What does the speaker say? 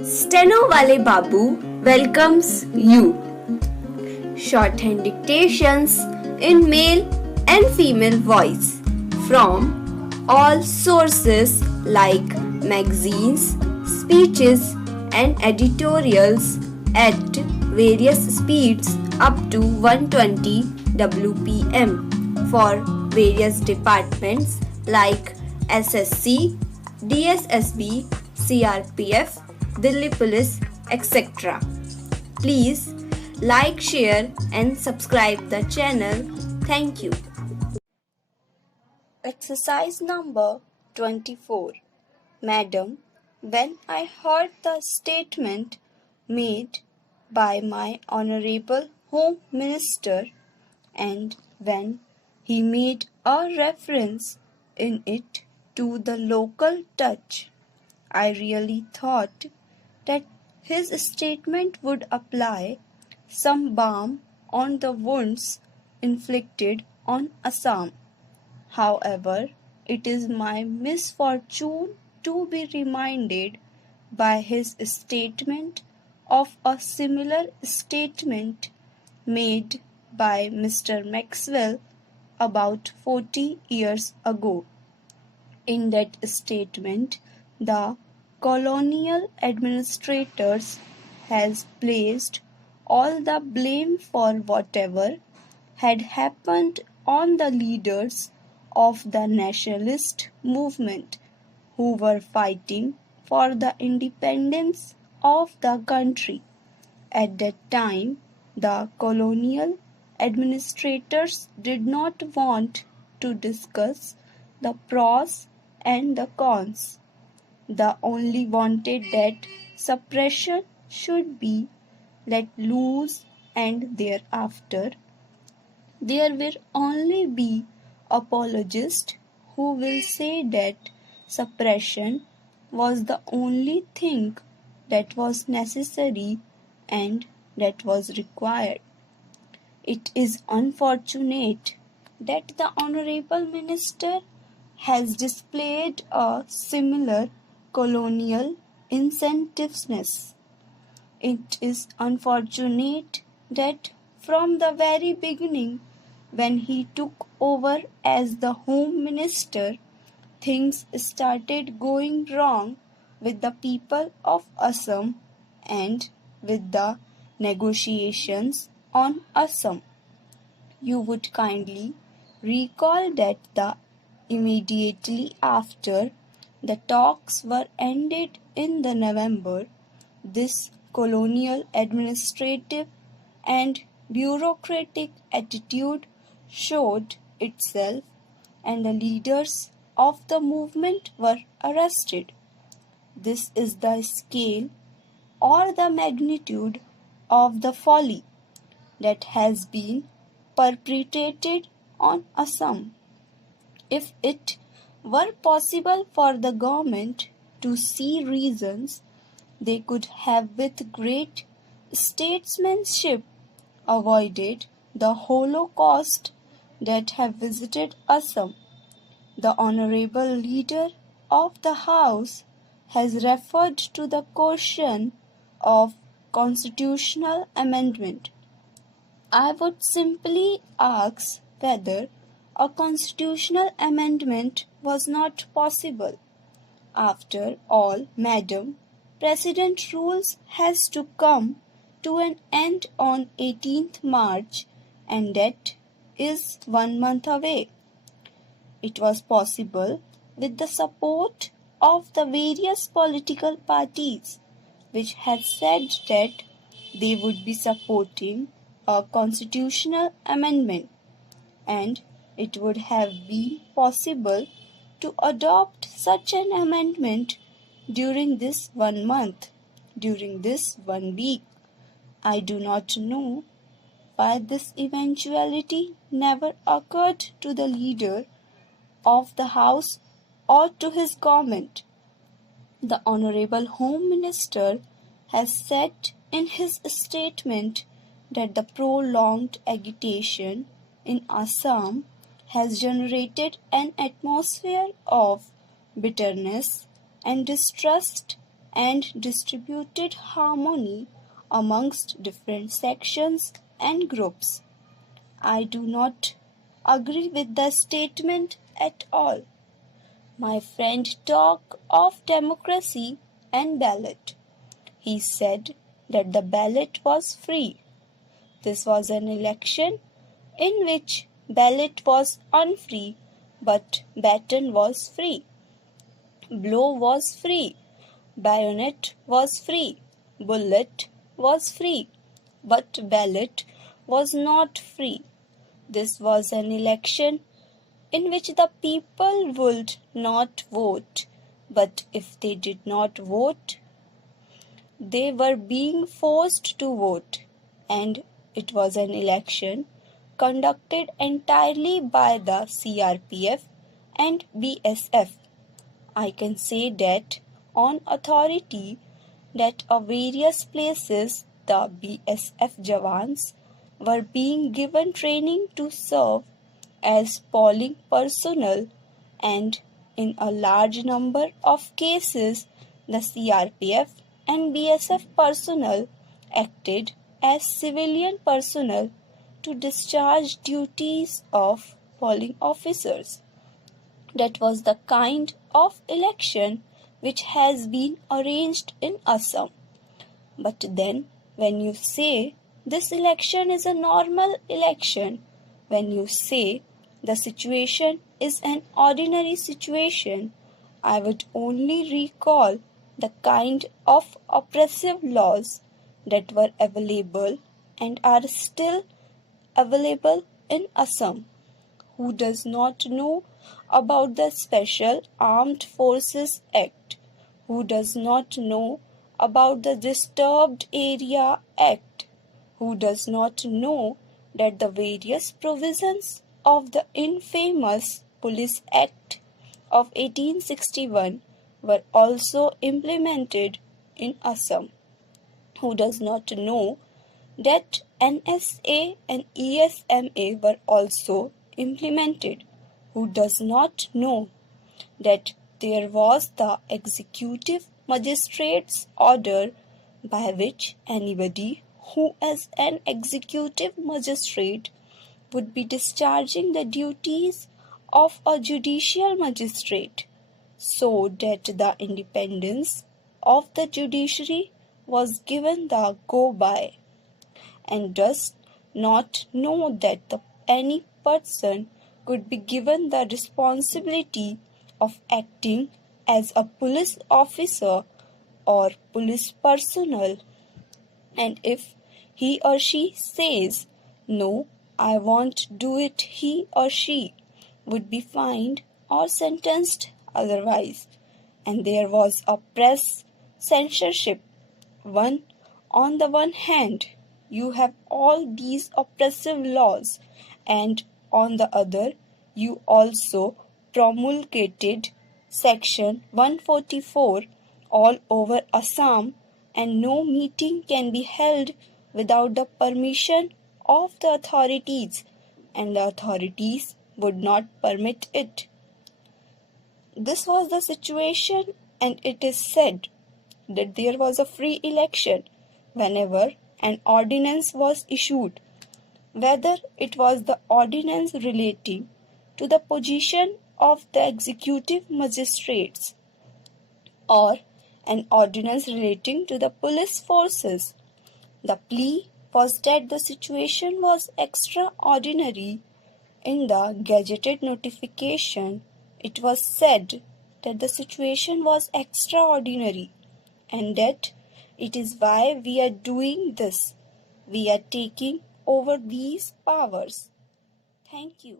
Stenowalebabu welcomes you. Shorthand dictations in male and female voice from all sources like magazines, speeches and editorials at various speeds up to 120 WPM for various departments like SSC, DSSSB, CRPF, Delhi Police, etc. Please like, share and subscribe the channel. Thank you. Exercise number 24. Madam, when I heard the statement made by my Honorable Home Minister and when he made a reference in it to the local touch, I really thought that his statement would apply some balm on the wounds inflicted on Assam. However, it is my misfortune to be reminded by his statement of a similar statement made by Mr. Maxwell about 40 years ago. In that statement, the colonial administrators has placed all the blame for whatever had happened on the leaders of the nationalist movement who were fighting for the independence of the country. At that time, the colonial administrators did not want to discuss the pros and the cons. They only wanted that suppression should be let loose, and thereafter there will only be apologists who will say that suppression was the only thing that was necessary and that was required. It is unfortunate that the Honorable Minister has displayed a similar colonial incentiveness. It is unfortunate that from the very beginning, when he took over as the Home Minister, things started going wrong with the people of Assam and with the negotiations on Assam. You would kindly recall that immediately after the talks were ended in the November, this colonial administrative and bureaucratic attitude showed itself and the leaders of the movement were arrested. This is the scale or the magnitude of the folly that has been perpetrated on Assam. If it were possible for the government to see reasons, they could have with great statesmanship avoided the Holocaust that have visited Assam. The Honorable Leader of the House has referred to the question of constitutional amendment. I would simply ask whether a constitutional amendment was not possible. After all, Madam, President rules has to come to an end on 18th March and that is 1 month away. It was possible with the support of the various political parties which had said that they would be supporting a constitutional amendment, and it would have been possible to adopt such an amendment during this 1 month, during this 1 week. I do not know why this eventuality never occurred to the leader of the House or to his government. The Honorable Home Minister has said in his statement that the prolonged agitation in Assam has generated an atmosphere of bitterness and distrust and distributed harmony amongst different sections and groups. I do not agree with the statement at all. My friend talked of democracy and ballot. He said that the ballot was free. This was an election in which ballot was unfree, but baton was free. Blow was free. Bayonet was free. Bullet was free. But ballot was not free. This was an election in which the people would not vote, but if they did not vote, they were being forced to vote, and it was an election conducted entirely by the CRPF and BSF. I can say that on authority that at various places the BSF Jawans were being given training to serve as polling personnel, and in a large number of cases the CRPF and BSF personnel acted as civilian personnel to discharge duties of polling officers. That was the kind of election which has been arranged in Assam. But then, when you say this election is a normal election, when you say the situation is an ordinary situation, I would only recall the kind of oppressive laws that were available and are still available in Assam. Who does not know about the Special Armed Forces Act? Who does not know about the Disturbed Area Act? Who does not know that the various provisions of the infamous Police Act of 1861 were also implemented in Assam? Who does not know that NSA and ESMA were also implemented? Who does not know that there was the executive magistrate's order by which anybody who as an executive magistrate would be discharging the duties of a judicial magistrate, so that the independence of the judiciary was given the go-by, and does not know that any person could be given the responsibility of acting as a police officer or police personnel, and if he or she says, "No, I won't do it," he or she would be fined or sentenced otherwise. And there was a press censorship. On the one hand, you have all these oppressive laws, and on the other, you also promulgated Section 144 all over Assam, and no meeting can be held without the permission of the authorities, and the authorities would not permit it. This was the situation, and it is said that there was a free election whenever an ordinance was issued, whether it was the ordinance relating to the position of the executive magistrates or an ordinance relating to the police forces. The plea was that the situation was extraordinary. In the gazetted notification, it was said that the situation was extraordinary, and that it is why we are doing this. We are taking over these powers. Thank you.